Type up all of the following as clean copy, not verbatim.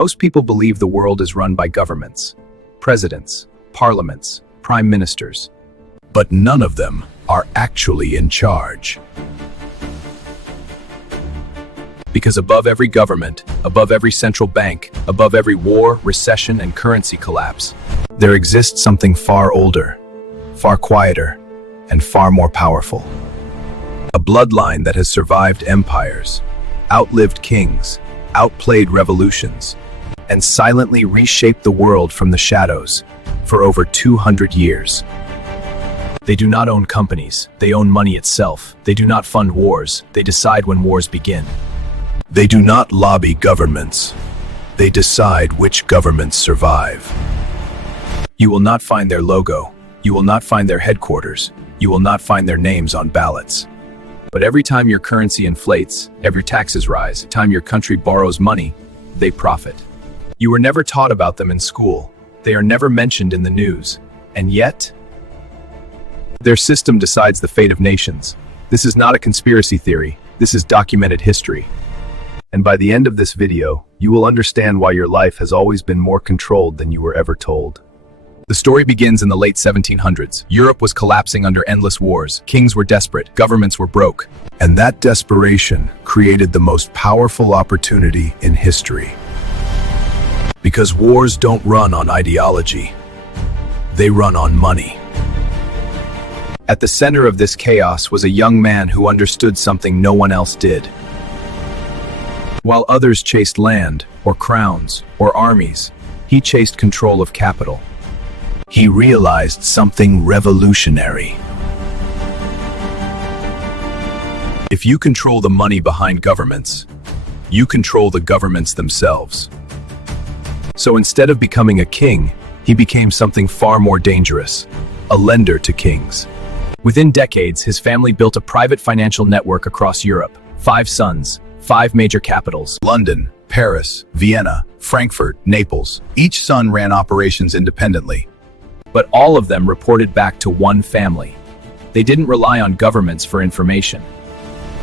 Most people believe the world is run by governments, presidents, parliaments, prime ministers. But none of them are actually in charge. Because above every government, above every central bank, above every war, recession, and currency collapse, there exists something far older, far quieter, and far more powerful. A bloodline that has survived empires, outlived kings, outplayed revolutions, and silently reshaped the world from the shadows for over 200 years. They do not own companies, they own money itself. They do not fund wars, they decide when wars begin. They do not lobby governments, they decide which governments survive. You will not find their logo, you will not find their headquarters, you will not find their names on ballots. But every time your currency inflates, every taxes rise, every time your country borrows money, they profit. You were never taught about them in school. They are never mentioned in the news. And yet, their system decides the fate of nations. This is not a conspiracy theory. This is documented history. And by the end of this video, you will understand why your life has always been more controlled than you were ever told. The story begins in the late 1700s. Europe was collapsing under endless wars. Kings were desperate, governments were broke. And that desperation created the most powerful opportunity in history. Because wars don't run on ideology. They run on money. At the center of this chaos was a young man who understood something no one else did. While others chased land, or crowns, or armies, he chased control of capital. He realized something revolutionary. If you control the money behind governments, you control the governments themselves. So instead of becoming a king, he became something far more dangerous, a lender to kings. Within decades, his family built a private financial network across Europe. 5 sons, 5 major capitals: London, Paris, Vienna, Frankfurt, Naples. Each son ran operations independently. But all of them reported back to one family. They didn't rely on governments for information.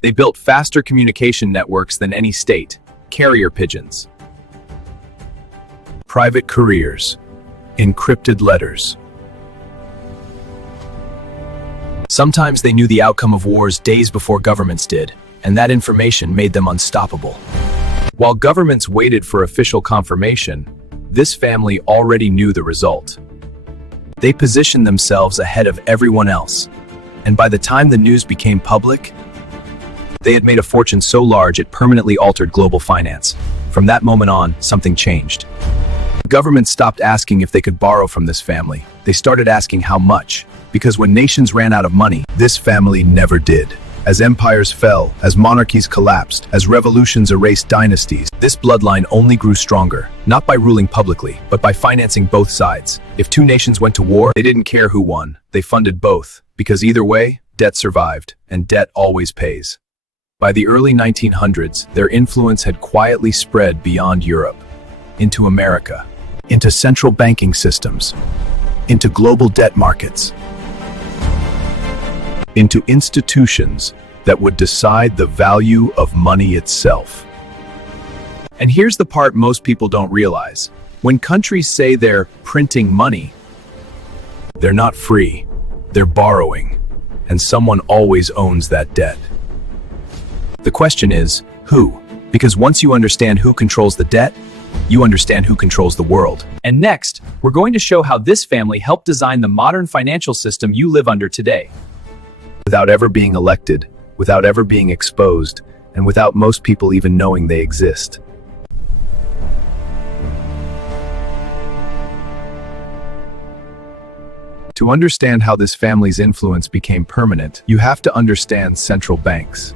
They built faster communication networks than any state: carrier pigeons, private couriers, encrypted letters. Sometimes they knew the outcome of wars days before governments did, and that information made them unstoppable. While governments waited for official confirmation, this family already knew the result. They positioned themselves ahead of everyone else, and by the time the news became public, they had made a fortune so large it permanently altered global finance. From that moment on, something changed. Governments stopped asking if they could borrow from this family. They started asking how much, because when nations ran out of money, this family never did. As empires fell, as monarchies collapsed, as revolutions erased dynasties, this bloodline only grew stronger, not by ruling publicly, but by financing both sides. If 2 nations went to war, they didn't care who won. They funded both, because either way, debt survived, and debt always pays. By the early 1900s, their influence had quietly spread beyond Europe, into America, into central banking systems, into global debt markets, into institutions that would decide the value of money itself. And here's the part most people don't realize. When countries say they're printing money, they're not free, they're borrowing, and someone always owns that debt. The question is, who? Because once you understand who controls the debt, you understand who controls the world. And next, we're going to show how this family helped design the modern financial system you live under today. Without ever being elected, without ever being exposed, and without most people even knowing they exist. To understand how this family's influence became permanent, you have to understand central banks.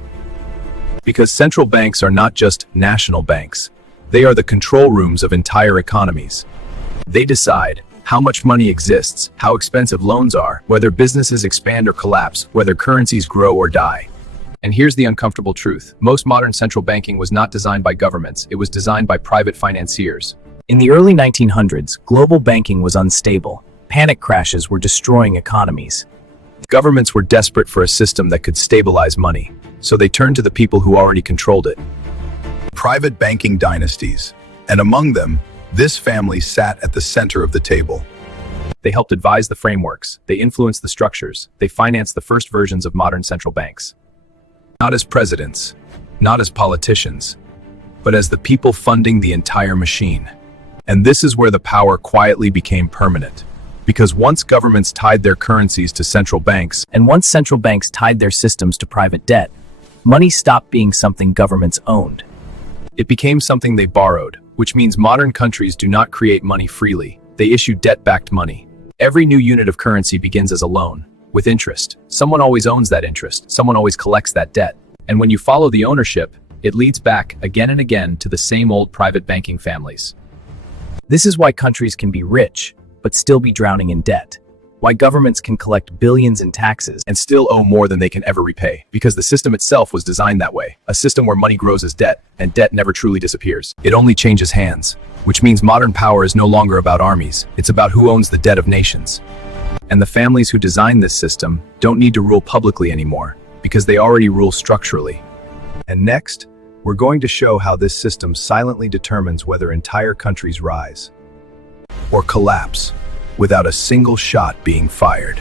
Because central banks are not just national banks. They are the control rooms of entire economies. They decide how much money exists, how expensive loans are, whether businesses expand or collapse, whether currencies grow or die. And here's the uncomfortable truth. Most modern central banking was not designed by governments. It was designed by private financiers. In the early 1900s, global banking was unstable. Panic crashes were destroying economies. Governments were desperate for a system that could stabilize money, so they turned to the people who already controlled it. Private banking dynasties. And among them, this family sat at the center of the table. They helped advise the frameworks, they influenced the structures, they financed the first versions of modern central banks. Not as presidents, not as politicians, but as the people funding the entire machine. And this is where the power quietly became permanent. Because once governments tied their currencies to central banks, And once central banks tied their systems to private debt, money stopped being something governments owned. it became something they borrowed, which means modern countries do not create money freely. They issue debt-backed money. Every new unit of currency begins as a loan, with interest. Someone always owns that interest. Someone always collects that debt. And when you follow the ownership, it leads back again and again to the same old private banking families. This is why countries can be rich, but still be drowning in debt. Why governments can collect billions in taxes And still owe more than they can ever repay, because the system itself was designed that way. A system where money grows as debt, and debt never truly disappears. It only changes hands, which means modern power is no longer about armies. It's about who owns the debt of nations. And the families who designed this system don't need to rule publicly anymore, because they already rule structurally. And next, we're going to show how this system silently determines whether entire countries rise or collapse without a single shot being fired.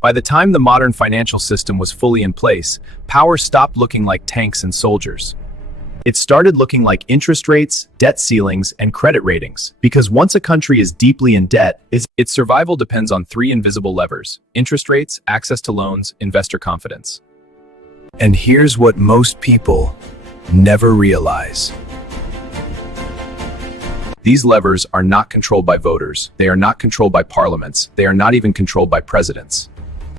By the time the modern financial system was fully in place, power stopped looking like tanks and soldiers. It started looking like interest rates, debt ceilings, and credit ratings. Because once a country is deeply in debt, its survival depends on three invisible levers: interest rates, access to loans, investor confidence. And here's what most people never realize. These levers are not controlled by voters. They are not controlled by parliaments. They are not even controlled by presidents.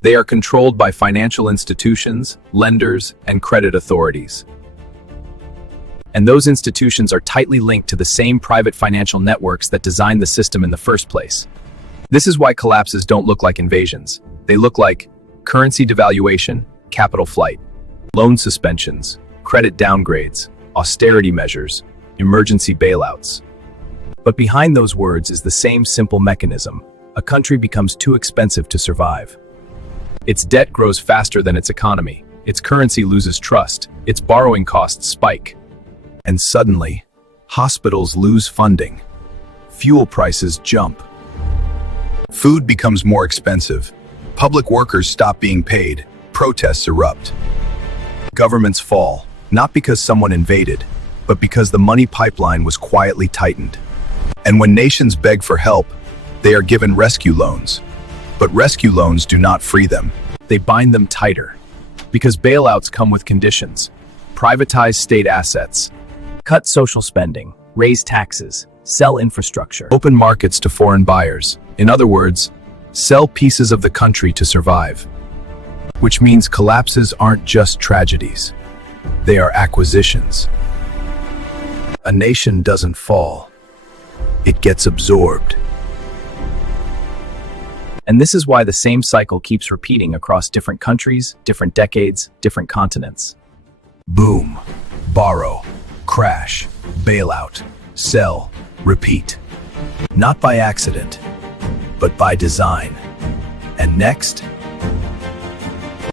They are controlled by financial institutions, lenders, and credit authorities. And those institutions are tightly linked to the same private financial networks that designed the system in the first place. This is why collapses don't look like invasions. They look like currency devaluation, capital flight, loan suspensions, credit downgrades, austerity measures, emergency bailouts. But behind those words is the same simple mechanism. A country becomes too expensive to survive. Its debt grows faster than its economy. Its currency loses trust. Its borrowing costs spike. And suddenly, hospitals lose funding. Fuel prices jump. Food becomes more expensive. Public workers stop being paid. Protests erupt. Governments fall, not because someone invaded, but because the money pipeline was quietly tightened. And when nations beg for help, they are given rescue loans. But rescue loans do not free them. They bind them tighter. Because bailouts come with conditions. Privatize state assets. cut social spending, raise taxes, sell infrastructure. Open markets to foreign buyers. In other words, sell pieces of the country to survive. Which means collapses aren't just tragedies. They are acquisitions. A nation doesn't fall. It gets absorbed. And this is why the same cycle keeps repeating across different countries, different decades, different continents. Boom, borrow, crash, bailout, sell, repeat. Not by accident, but by design. And next,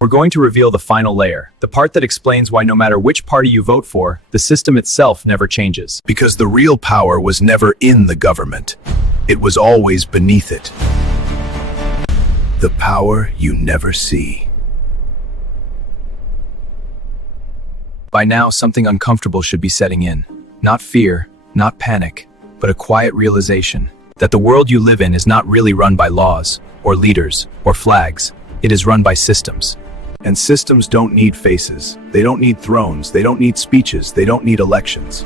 we're going to reveal the final layer, the part that explains why no matter which party you vote for, the system itself never changes. Because the real power was never in the government. It was always beneath it. The power you never see. By now, something uncomfortable should be setting in. Not fear, not panic, but a quiet realization that the world you live in is not really run by laws, or leaders, or flags. It is run by systems. And systems don't need faces. They don't need thrones. They don't need speeches. They don't need elections.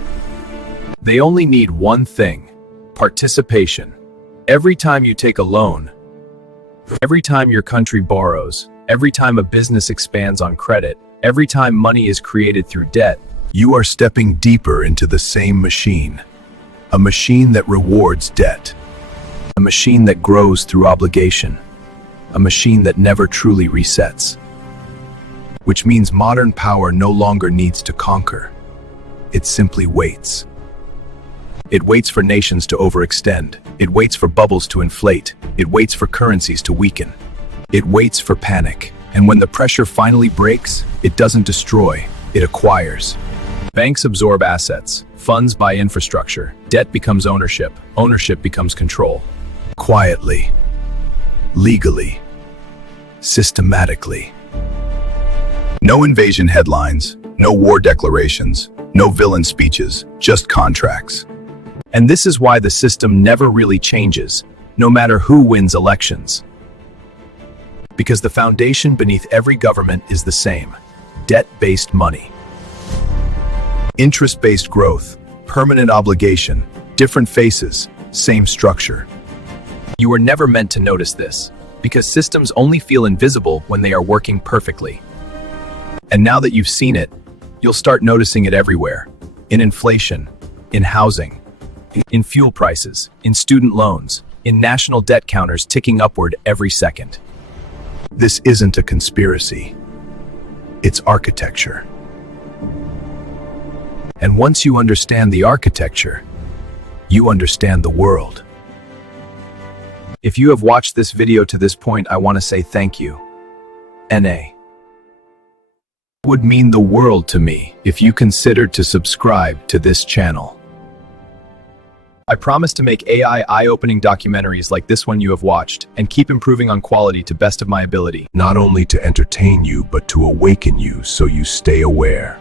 They only need one thing: participation. Every time you take a loan, every time your country borrows, every time a business expands on credit, every time money is created through debt, you are stepping deeper into the same machine. A machine that rewards debt. A machine that grows through obligation. A machine that never truly resets. Which means modern power no longer needs to conquer. It simply waits. It waits for nations to overextend. It waits for bubbles to inflate. It waits for currencies to weaken. It waits for panic. And when the pressure finally breaks, it doesn't destroy, it acquires. Banks absorb assets, funds buy infrastructure, debt becomes ownership, ownership becomes control. Quietly, legally, systematically. No invasion headlines, no war declarations, no villain speeches, just contracts. And this is why the system never really changes, no matter who wins elections. Because the foundation beneath every government is the same: debt-based money. Interest-based growth, permanent obligation, different faces, same structure. You were never meant to notice this, because systems only feel invisible when they are working perfectly. And now that you've seen it, you'll start noticing it everywhere. In inflation, in housing, in fuel prices, in student loans, in national debt counters ticking upward every second. This isn't a conspiracy. It's architecture. And once you understand the architecture, you understand the world. If you have watched this video to this point, I want to say thank you. NA. It would mean the world to me if you considered to subscribe to this channel. I promise to make AI eye-opening documentaries like this one you have watched and keep improving on quality to best of my ability. Not only to entertain you, but to awaken you so you stay aware.